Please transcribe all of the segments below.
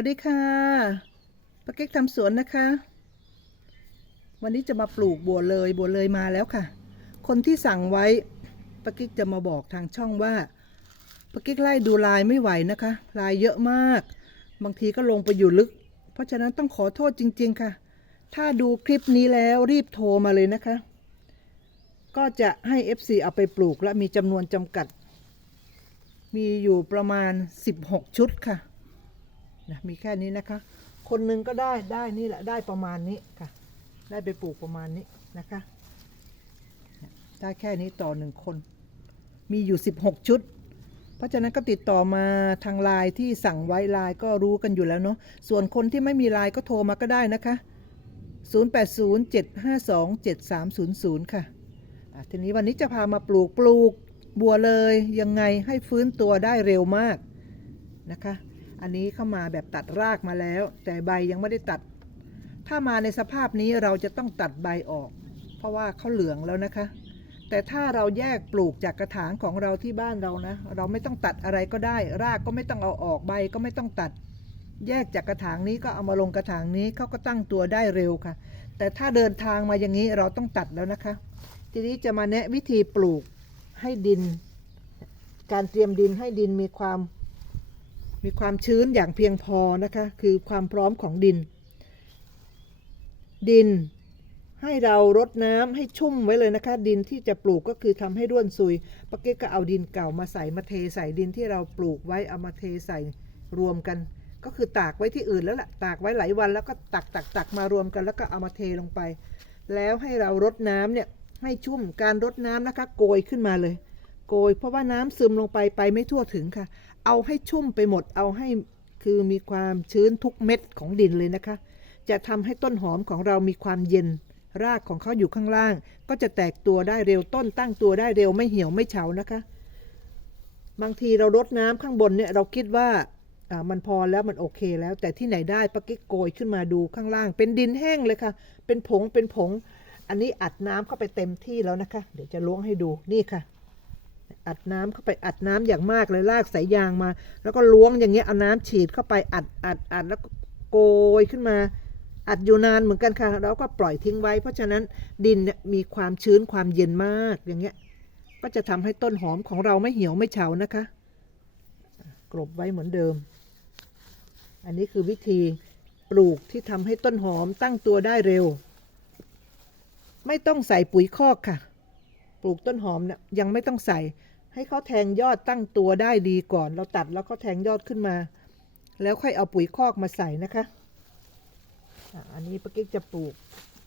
วัสดีค่ะป้าเก๊กทำสวนนะคะ วันนี้จะมาปลูกบัวเลยบัวเลยมาแล้วค่ะ คนที่สั่งไว้ป้าเก๊กจะมาบอกทางช่องว่าป้าเก๊กไล่ดูลายไม่ไหวนะคะ ลายเยอะมาก บางทีก็ลงไปอยู่ลึก เพราะฉะนั้นต้องขอโทษจริง ๆค่ะ ถ้าดูคลิปนี้แล้วรีบโทรมาเลยนะคะ ก็จะให้ FC เอาไปปลูกและมีจำนวนจำกัด มีอยู่ประมาณ 16 ชุดค่ะ นะมีแค่นี้นะคะ คนหนึ่งก็ได้ได้นี่แหละได้ประมาณนี้ค่ะ ได้ไปปลูกประมาณนี้นะคะได้แค่นี้ต่อหนึ่งคน มีอยู่ 16 ชุด เพราะฉะนั้นก็ติดต่อมาทางไลน์ที่สั่งไว้ไลน์ก็รู้กันอยู่แล้วเนาะส่วนคนที่ไม่มีไลน์ก็โทรมาก็ได้นะคะ 0807527300 ค่ะทีนี้วันนี้จะพามาปลูกปลูกบัวเลยยังไงให้ฟื้นตัวได้เร็วมากนะคะ อันนี้เข้ามาแบบตัดรากมาแล้ว แต่ใบยังไม่ได้ตัด ถ้ามาในสภาพนี้เราจะต้องตัดใบออก เพราะว่าเขาเหลืองแล้วนะคะ แต่ถ้าเราแยกปลูกจากกระถางของเราที่บ้านเรานะ เราไม่ต้องตัดอะไรก็ได้ รากก็ไม่ต้องเอาออกใบก็ไม่ต้องตัด แยกจากกระถางนี้ก็เอามาลงกระถางนี้เขาก็ตั้งตัวได้เร็วค่ะ แต่ถ้าเดินทางมาอย่างนี้เราต้องตัดแล้วนะคะ ทีนี้จะมาแนะวิธีปลูกให้ดิน การเตรียมดินให้ดินมีความ มีความชื้นอย่างเพียงพอนะคะคือความพร้อมของดิน ดินให้เรารดน้ำให้ชุ่มไว้เลยนะคะ ดินที่จะปลูกก็คือทำให้ร่วนซุยปะเก๊กก็เอาดินเก่ามาใส่มาเทใส่ดินที่เราปลูกไว้เอามาเทใส่รวมกัน ก็คือตากไว้ที่อื่นแล้วล่ะตากไว้หลายวันแล้วก็ตักตักตักมารวมกัน แล้วก็เอามาเทลงไป แล้วให้เรารดน้ำเนี่ยให้ชุ่มการรดน้ำนะคะ โกยขึ้นมาเลย โกย เพราะว่าน้ำซึมลงไปไปไม่ทั่วถึงค่ะ เอาให้ชุ่มไปหมดเอาให้คือมีความชื้นทุกเม็ดของดินเลยนะคะ จะทำให้ต้นหอมของเรามีความเย็น รากของเขาอยู่ข้างล่าง ก็จะแตกตัวได้เร็วต้นตั้งตัวได้เร็วไม่เหี่ยวไม่เฉานะคะ บางทีเรารดน้ำข้างบนเนี่ยเราคิดว่ามันพอแล้วมันโอเคแล้ว แต่ที่ไหนได้ปะกิ๊กโกยขึ้นมาดูข้างล่าง เป็นดินแห้งเลยค่ะ เป็นผงเป็นผง อันนี้อัดน้ำเข้าไปเต็มที่แล้วนะคะ เดี๋ยวจะล้วงให้ดูนี่ค่ะ อัดน้ำเข้าไปอัดน้ำอย่างมากเลยลากสายยางมา แล้วก็ล้วงอย่างเงี้ยเอาน้ำฉีดเข้าไปอัดอัดอัดแล้วโกยขึ้นมา อัดอยู่นานเหมือนกันค่ะ แล้วก็ปล่อยทิ้งไว้ เพราะฉะนั้นดินเนี่ยมีความชื้นความเย็นมากอย่างเงี้ยก็จะทำให้ต้นหอมของเราไม่เหี่ยวไม่เฉานะคะกลบไว้เหมือนเดิม อันนี้คือวิธีปลูกที่ทำให้ต้นหอมตั้งตัวได้เร็ว ไม่ต้องใส่ปุ๋ยคอกค่ะ ปลูกต้นหอมเนี่ยยังไม่ต้องใส่ ให้เขาแทงยอดตั้งตัวได้ดีก่อน เราตัดแล้วเขาแทงยอดขึ้นมา แล้วค่อยเอาปุ๋ยคอกมาใส่นะคะอะอันนี้ป้ากิ๊กจะปลูก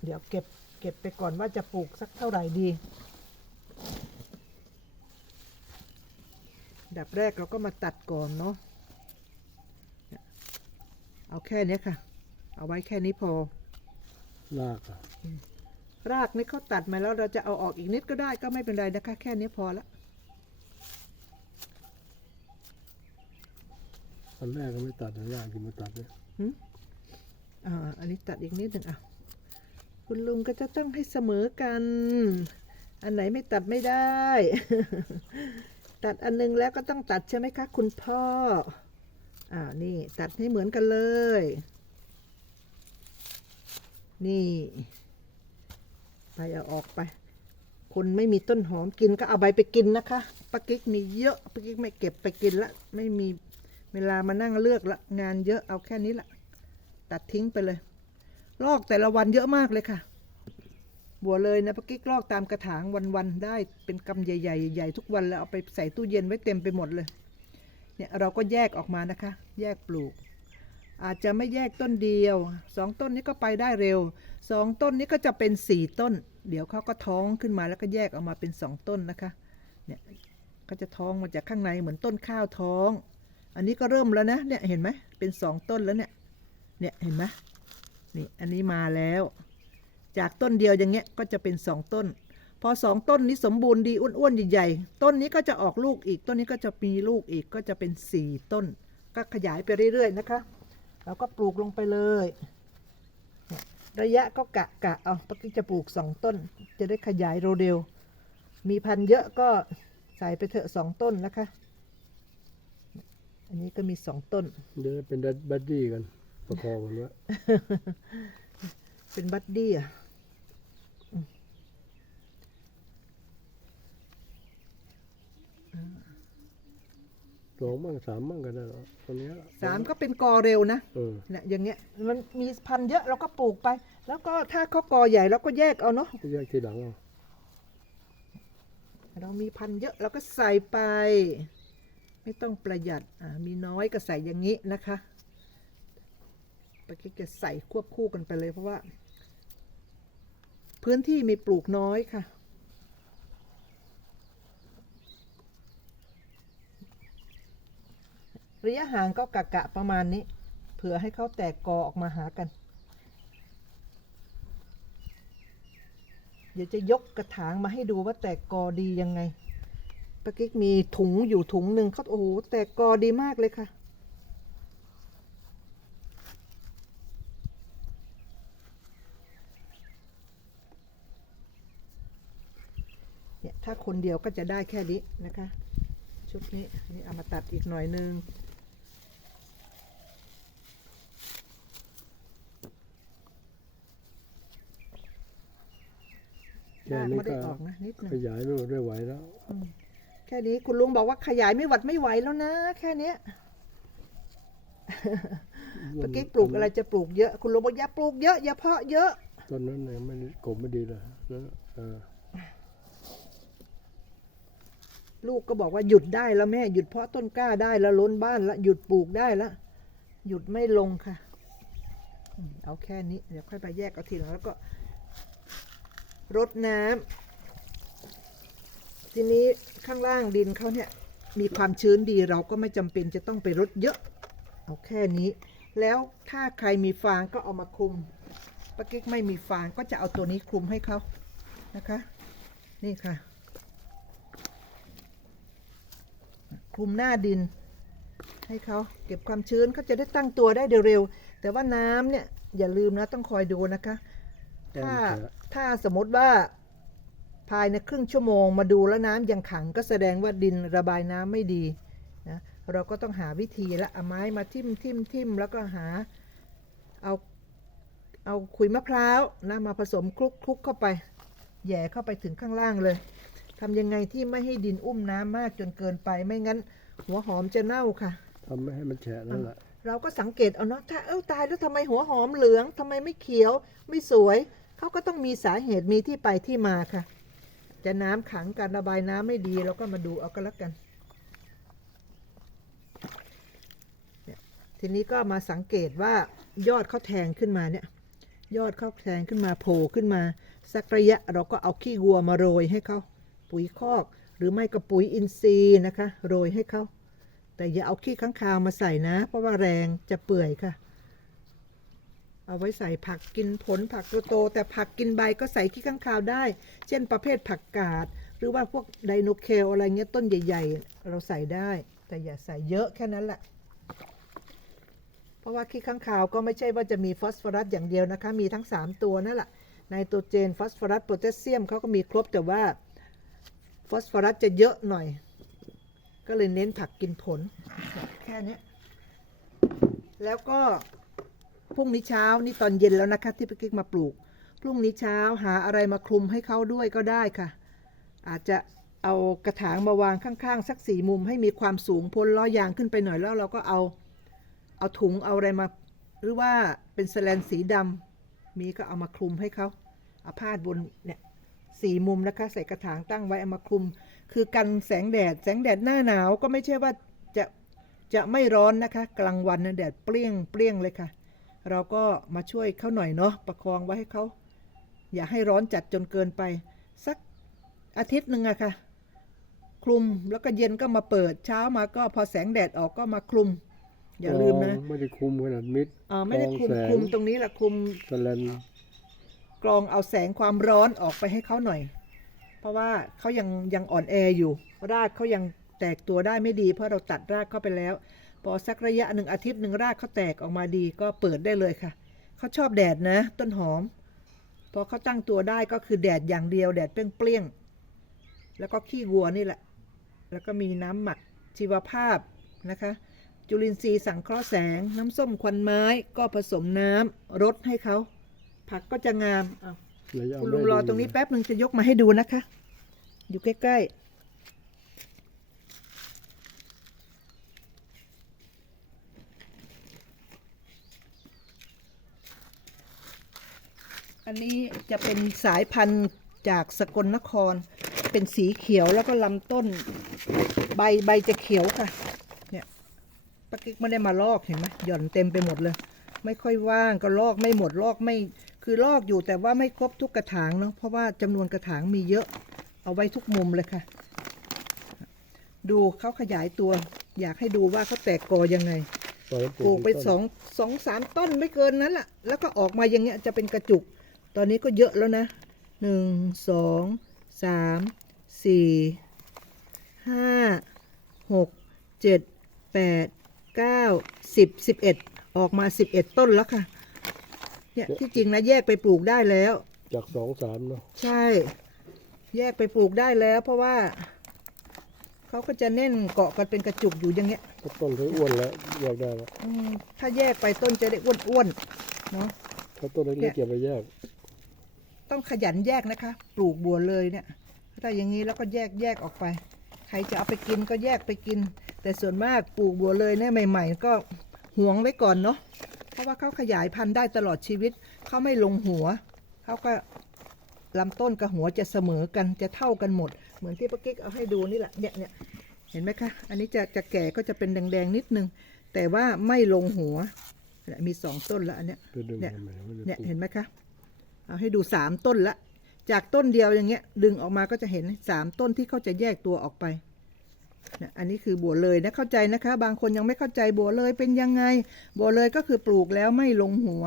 เดี๋ยวเก็บเก็บไปก่อนว่าจะปลูกสักเท่าไหร่ดี ดับแรกเราก็มาตัดก่อนเนาะ เอาแค่เนี้ยค่ะ เอาไว้แค่นี้พอลากอะ รากนี่เขาตัดมาแล้วเราจะเอาออกอีกนิดก็ได้ก็ไม่เป็นไรนะคะ แค่นี้พอละตอนแรกก็ไม่ตัดนะยากกินมาตัดเนี่ยอ่าอันนี้ตัดอีกนิดหนึ่งอะคุณลุงก็จะต้องให้เสมอกัน อันไหนไม่ตัดไม่ได้ ตัดอันนึงแล้วก็ต้องตัดใช่ไหมคะ คุณพ่ออ่านี่ตัดให้เหมือนกันเลย นี่ ไปเอาออกไป คนไม่มีต้นหอมกินก็เอาใบไปกินนะคะปากิ๊กมีเยอะปากิ๊กไม่เก็บไปกินละ ไม่มีเวลามานั่งเลือกละ งานเยอะเอาแค่นี้ละ ตัดทิ้งไปเลย ลอกแต่ละวันเยอะมากเลยค่ะ บัวเลยนะปากิ๊กลอกตามกระถางวันๆได้เป็นกำใหญ่ๆใหญ่ทุกวันแล้วเอาไปใส่ตู้เย็นไว้เต็มไปหมดเลย เนี่ยเราก็แยกออกมานะคะ แยกปลูก อาจจะไม่แยกต้นเดียวสองต้นนี้ก็ไปได้เร็วสองต้นนี้ก็จะเป็นสี่ต้น เดี๋ยวเขาก็ท้องขึ้นมาแล้วก็แยกออกมาเป็นสองต้นนะคะเนี่ยก็จะท้องมาจากข้างในเหมือนต้นข้าวท้อง อันนี้ก็เริ่มแล้วนะเนี่ยเห็นไหมเป็นสองต้นแล้วเนี่ยเนี่ยเห็นไหมนี่อันนี้มาแล้ว จากต้นเดียวอย่างเงี้ยก็จะเป็นสองต้น พอสองต้นนี้สมบูรณ์ดีอ้วนๆใหญ่ๆต้นนี้ก็จะออกลูกอีกต้นนี้ก็จะมีลูกอีกก็จะเป็นสี่ต้น ก็ขยายไปเรื่อยๆนะคะ เราก็ปลูกลงไปเลยเนี่ยระยะก็กะกะเอาปกติจะปลูกสองต้น จะได้ขยายเร็วๆมีพันธุ์เยอะก็ใส่ไปเถอะสองต้นนะคะ อันนี้ก็มีสองต้น เดี๋ยวเป็นบัดดี้กันประคองกันไว้เป็นบัดดี้อะอืม สองมั่งสามมั่งกันได้หรอตอนเนี้ยสามก็เป็นกอเร็วนะเออเนี่ยอย่างเงี้ยมันมีพันธุ์เยอะเราก็ปลูกไป แล้วก็ถ้าเขากอใหญ่เราก็แยกเอาเนาะที่แยกทีหลังเอาเรามีพันธุ์เยอะเราก็ใส่ไป ไม่ต้องประหยัดอ่ามีน้อยก็ใส่อย่างนี้นะคะปากิ๊กจะใส่ควบคู่กันไปเลยเพราะว่า พื้นที่มีปลูกน้อยค่ะ ระยะห่างก็กะกะประมาณนี้ เผื่อให้เขาแตกกอออกมาหากัน เดี๋ยวจะยกกระถางมาให้ดูว่าแตกกอดียังไงปากิ๊กมีถุงอยู่ถุงหนึ่งเขาโอ้โหแตกกอดีมากเลยค่ะ เนี่ยถ้าคนเดียวก็จะได้แค่นี้นะคะ ชุดนี้นี่เอามาตัดอีกหน่อยนึง แค่รากนี้ไม่ได้ก็ ออกนะนิดหนึงขยายไม่หมดไม่ไหวแล้ว แค่นี้คุณลุงบอกว่าขยายไม่หวัดไม่ไหวแล้วนะ แค่เนี้ยเมื่อกี้ปลูกอะไรจะปลูกเยอะ คุณลุงบอกอย่าปลูกเยอะอย่าเพาะเยอะต้นนั้นเนี่ยไม่ได้กบไม่ดีเลยนั่นน่ะเออลูกก็บอกว่าหยุดได้แล้วแม่หยุดเพาะต้นกล้าได้แล้วล้นบ้านแล้วหยุดปลูกได้แล้วหยุดไม่ลงค่ะอืมเอาแค่นี้เดี๋ยวค่อยไปแยกเอาทีหลังแล้วก็ รดน้ำทีนี้ข้างล่างดินเขาเนี่ยมีความชื้นดีเราก็ไม่จำเป็นจะต้องไปรดเยอะ เอาแค่นี้ แล้วถ้าใครมีฟางก็เอามาคลุมปากิ๊กไม่มีฟางก็จะเอาตัวนี้คลุมให้เขานะคะ นี่ค่ะ คลุมหน้าดิน ให้เขาเก็บความชื้นเขาจะได้ตั้งตัวได้เร็วๆแต่ว่าน้ำเนี่ยอย่าลืมนะต้องคอยดูนะคะ ถ้าถ้าสมมติว่าภายในครึ่งชั่วโมงมาดูแล้วน้ำยังขังก็แสดงว่าดินระบายน้ำไม่ดีนะเราก็ต้องหาวิธีละเอาไม้มาทิ่มทิ่มทิ่มแล้วก็หาเอาเอาขุยมะพร้าวนะมาผสมคลุกคลุกเข้าไปแหย่เข้าไปถึงข้างล่างเลยทำยังไงที่ไม่ให้ดินอุ้มน้ำมากจนเกินไปไม่งั้น หัวหอมจะเน่าค่ะทำไม่ให้มันแฉะนั่นแหละเราก็สังเกตเอาเนาะถ้าเอ้าตายแล้วทำไมหัวหอมเหลืองทำไมไม่เขียวไม่สวย เขาก็ต้องมีสาเหตุมีที่ไปที่มาค่ะ จะน้ำขังการระบายน้ำไม่ดีเราก็มาดูเอาก็แล้วกันทีนี้ก็มาสังเกตว่ายอดเขาแทงขึ้นมาเนี่ย ยอดเขาแทงขึ้นมาโผล่ขึ้นมา สักระยะเราก็เอาขี้วัวมาโรยให้เขาปุ๋ยคอก หรือไม่ก็ปุ๋ยอินทรีย์นะคะ โรยให้เขาแต่อย่าเอาขี้ข้างคาวมาใส่นะ เพราะว่าแรงจะเปื่อยค่ะ เอาไว้ใส่ผักกินผลผักโตๆแต่ผักกินใบก็ใส่ขี้ข้างคาวได้ เช่นประเภทผักกาด หรือว่าพวกไดโนเคลอะไรเงี้ยต้นใหญ่ ๆ เราใส่ได้ แต่อย่าใส่เยอะแค่นั้นแหละเพราะว่าขี้ข้างคาวก็ไม่ใช่ว่าจะมีฟอสฟอรัสอย่างเดียวนะคะ มีทั้ง 3 ตัวนั่นแหละไนโตรเจนฟอสฟอรัสโพแทสเซียมเขาก็มีครบแต่ว่าฟอสฟอรัสจะเยอะหน่อย ก็เลยเน้นผักกินผล แค่เนี้ยแล้วก็ พรุ่งนี้เช้านี่ตอนเย็นแล้วนะคะ ที่พี่กิ๊กมาปลูก พรุ่งนี้เช้าหาอะไรมาคลุมให้เขาด้วยก็ได้ค่ะ อาจจะเอากระถางมาวางข้างๆ สักสี่มุมให้มีความสูงพ้นล้อยางขึ้นไปหน่อยแล้วเราก็เอาเอาถุงเอาอะไรมา หรือว่าเป็นแสแลนสีดำมีก็เอามาคลุมให้เขาเอาผ้าบนเนี่ยสี่มุมนะคะใส่กระถางตั้งไว้เอามาคลุม คือกันแสงแดด แสงแดดหน้าหนาวก็ไม่ใช่ว่าจะจะไม่ร้อนนะคะ กลางวันนะแดดเปรี้ยงเปรี้ยงเลยค่ะ เราก็มาช่วยเขาหน่อยเนาะประคองไว้ให้เขาอย่าให้ร้อนจัดจนเกินไป สักอาทิตย์หนึ่งอะค่ะ คลุมแล้วก็เย็นก็มาเปิดเช้ามาก็พอแสงแดดออกก็มาคลุม อย่าลืมนะกรองไม่ได้คุมขนาดมิดอ่าไม่ได้คลุมกรองแสงคลุมตรงนี้แหละคลุมสแลนกรองเอาแสงความร้อนออกไปให้เขาหน่อย เพราะว่าเขายังยังอ่อนแออยู่ รากเขายังแตกตัวได้ไม่ดี เพราะเราตัดรากเข้าไปแล้ว พอสักระยะหนึ่งอาทิตย์หนึ่งรากเขาแตกออกมาดีก็เปิดได้เลยค่ะเขาชอบแดดนะ ต้นหอม พอเขาตั้งตัวได้ก็คือแดดอย่างเดียวแดดเปรี้ยงๆแล้วก็ขี้วัวนี่แหละ แล้วก็มีน้ำหมักชีวภาพนะคะ จุลินทรีย์สังเคราะห์แสง น้ำส้มควันไม้ก็ผสมน้ำรดให้เขาผักก็จะงามอ้าวระยะคุณลุงไม่รอดีตรงนี้แป๊บหนึ่งจะยกมาให้ดูนะคะ อยู่ใกล้ๆ อันนี้จะเป็นสายพันธุ์จากสกลนคร เป็นสีเขียวแล้วก็ลำต้น ใบใบจะเขียวค่ะ เนี่ยปากิ๊กไม่ได้มาลอกเห็นไหมหย่อนเต็มไปหมดเลย ไม่ค่อยว่างก็ลอกไม่หมดลอกไม่คือลอกอยู่แต่ว่าไม่ครบทุกกระถางเนาะเพราะว่าจำนวนกระถางมีเยอะ เอาไว้ทุกมุมเลยค่ะ ดูเขาขยายตัว อยากให้ดูว่าเขาแตกกอยังไงตอนนั้นปลูกไปต้นสองสองสามต้นไม่เกินนั้นแหละแล้วก็ออกมาอย่างเงี้ยจะเป็นกระจุก ตอนนี้ก็เยอะแล้วนะหนึ่งสองสามสี่ห้าหกเจ็ดแปดเก้าสิบสิบเอ็ดออกมาสิบเอ็ดต้นแล้วค่ะเนี่ยที่จริงนะแยกไปปลูกได้แล้ว จากสองสามเนาะใช่ แยกไปปลูกได้แล้ว เพราะว่าเขาก็จะเน่นเกาะกันเป็นกระจุกอยู่อย่างเงี้ยถ้าต้นเขาอ้วนแล้วแยกได้แล้วอืมถ้าแยกไปต้นจะได้อ้วนๆเนาะถ้าต้นเนี่เล็กยๆอย่าไปแยก ต้องขยันแยกนะคะ ปลูกบัวเลยเนี่ยถ้าอย่างนี้แล้วก็แยกแยกออกไป ใครจะเอาไปกินก็แยกไปกิน แต่ส่วนมากปลูกบัวเลยเนี่ยใหม่ ๆ ก็หวงไว้ก่อนเนาะเพราะว่าเขาขยายพันธุ์ได้ตลอดชีวิตเขาไม่ลงหัวเขาก็ลำต้นกับหัวจะเสมอกันจะเท่ากันหมด เหมือนที่ป้ากิ๊กเอาให้ดูนี่แหละเนี่ยเนี่ยเห็นไหมคะ อันนี้จะจะแก่ก็จะเป็นแดงๆนิดนึง แต่ว่าไม่ลงหัวเนี่ยมีสองต้นแล้วอันเนี้ยไปดึงเนี่ยทำไมไม่ได้เนี่ยปลูกเห็นไหมคะ เอาให้ดูสามต้นละ จากต้นเดียวอย่างเงี้ย ดึงออกมาก็จะเห็นสามต้นที่เขาจะแยกตัวออกไปนี่ยอันนี้คือบัวเลยนะเข้าใจนะคะ บางคนยังไม่เข้าใจบัวเลยเป็นยังไง บัวเลยก็คือปลูกแล้วไม่ลงหัว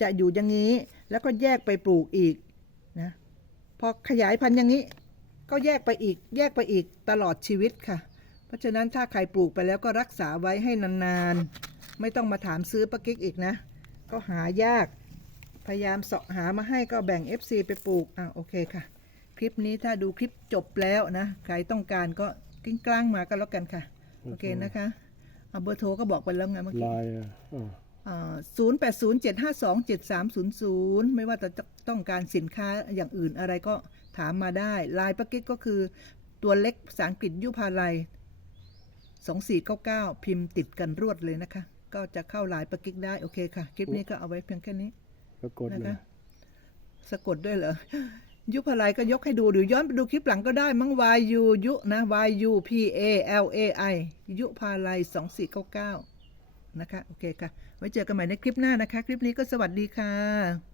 จะอยู่อย่างนี้ แล้วก็แยกไปปลูกอีกนะพอขยายพันธุ์อย่างนี้ ก็แยกไปอีก แยกไปอีกตลอดชีวิตค่ะ เพราะฉะนั้นถ้าใครปลูกไปแล้วก็รักษาไว้ให้นานๆ ไม่ต้องมาถามซื้อปะกิ๊กอีกนะ ก็หายาก พยายามเสาะหามาให้ก็แบ่ง FC ไปปลูกอะโอเคค่ะ คลิปนี้ถ้าดูคลิปจบแล้วนะ ใครต้องการก็กิ้งกลางมาก็แล้วกันค่ะ โอเคนะคะเอาเบอร์โทรก็บอกไปแล้วไงเมื่อกี้ลายอะอ่า ศูนย์แปดศูนย์เจ็ดห้าสองเจ็ดสามศูนย์ศูนย์ไม่ว่าจะต้องการสินค้าอย่างอื่นอะไรก็ถามมาได้ลายปะกิ๊กก็คือตัวเล็กภาษาอังกฤษยุพาลัยสองสี่เก้าเก้าพิมพ์ติดกันรวดเลยนะคะ ก็จะเข้าลายปะกิ๊กได้ โอเคค่ะ คลิปนี้ก็เอาไว้เพียงแค่นี้ แล้วกดนะเลคะยสะกดด้วยเหรอ ยุพาลัยก็ยกให้ดูหรือย้อนไปดูคลิปหลังก็ได้มั้ง y u ยุนะ y u p a l a i ยุพาลายสองสี่เก้าเก้านะคะ โอเคค่ะ ไว้เจอกันใหม่ในคลิปหน้านะคะ คลิปนี้ก็สวัสดีค่ะ